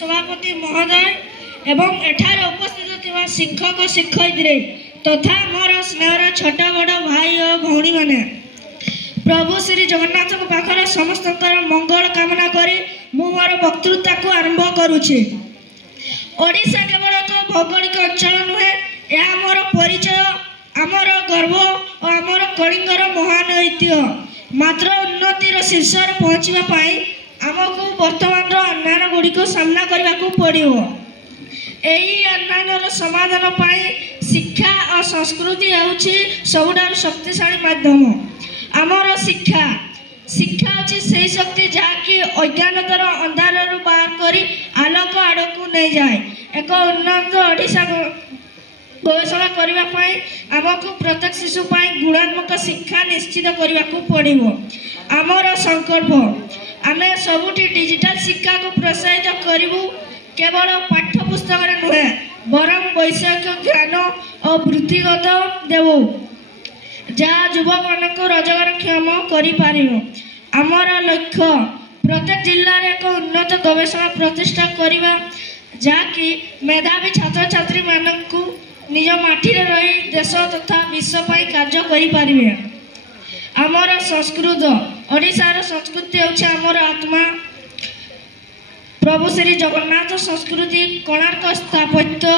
सभापति महोदय एवं एठारे उपस्थित थिबा शिक्षक शिक्षयित्री तथा मोर स्नेहर छोट बड़ भाई और भौणी माने प्रभु श्री जगन्नाथ पाखरे समस्त मंगल कामना करी मु मोर वक्तृता को आरंभ करुछि। ओडिशा केवल एक भौगोलिक अंचल नुहे, यह मोर परिचय, आमर गर्व और आमर कलिंगर महान ऐतिह्य। मात्र उन्नतिर शीर्षर पहुँचवा पाई आमको वर्तमान आह्वान गुड़ी को सामना करने को पड़ो। यही आह्वान समाधान पाई शिक्षा और संस्कृति होउछि सबुठारु शक्तिशाली माध्यम। आमर शिक्षा शिक्षा होछि से शक्ति जहाँकि अज्ञानतार अंधार बाहर करी आलोक आड़ को नहीं जाए। एक उन्नत ओडिशा गवेषणा करने आमको प्रत्येक शिशु गुणात्मक शिक्षा निश्चित करने को पड़ो। आमर संकल्प आमे सबुठी डिजिटल शिक्षा को प्रोत्साहित करूँ, केवल पाठ्यपुस्तक नुहे बरं वैषयिक ज्ञान और वृत्तिगत देवु जहाँ युवक मान रोजगारक्षम कर। आमर लक्ष्य प्रत्येक जिले में एक उन्नत गवेषणा प्रतिष्ठा करवा जहाँकि मेधावी छात्र छात्री मानक निज माटी रही देश तथा विश्व कार्य करें। आमर संस्कृत ओडिशार संस्कृति होछि आमर आत्मा। प्रभु श्री जगन्नाथ संस्कृति कोणार्क स्थापत्य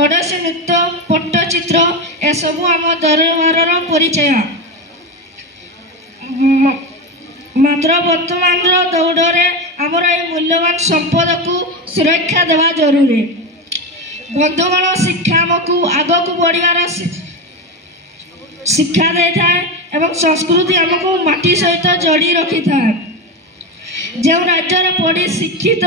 ओडिसी नृत्य पट्टचित्र ए सबू आम दरबार परिचय। मात्र वर्तमान दौड़े आमर ये मूल्यवान संपद को सुरक्षा देवा जरूरी। बंधुगण शिक्षा आमको आग को बढ़ियार शिक्षा दे थाए एवं संस्कृति आमको माटी सहित जोड़ी रखी था। जो राज्य पढ़ी शिक्षित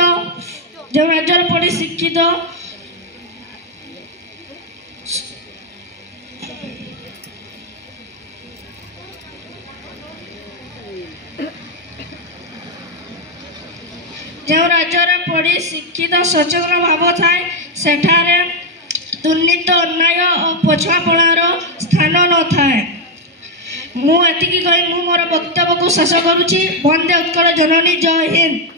सचेतन भाव थाए सेठारे दुर्नीति अन्याय और पछुआपणार स्थान न थाए। मु एतिकी कही मु मोर वक्तव्य को शेष करुछि। वंदे उत्कल जननी, जय हिंद।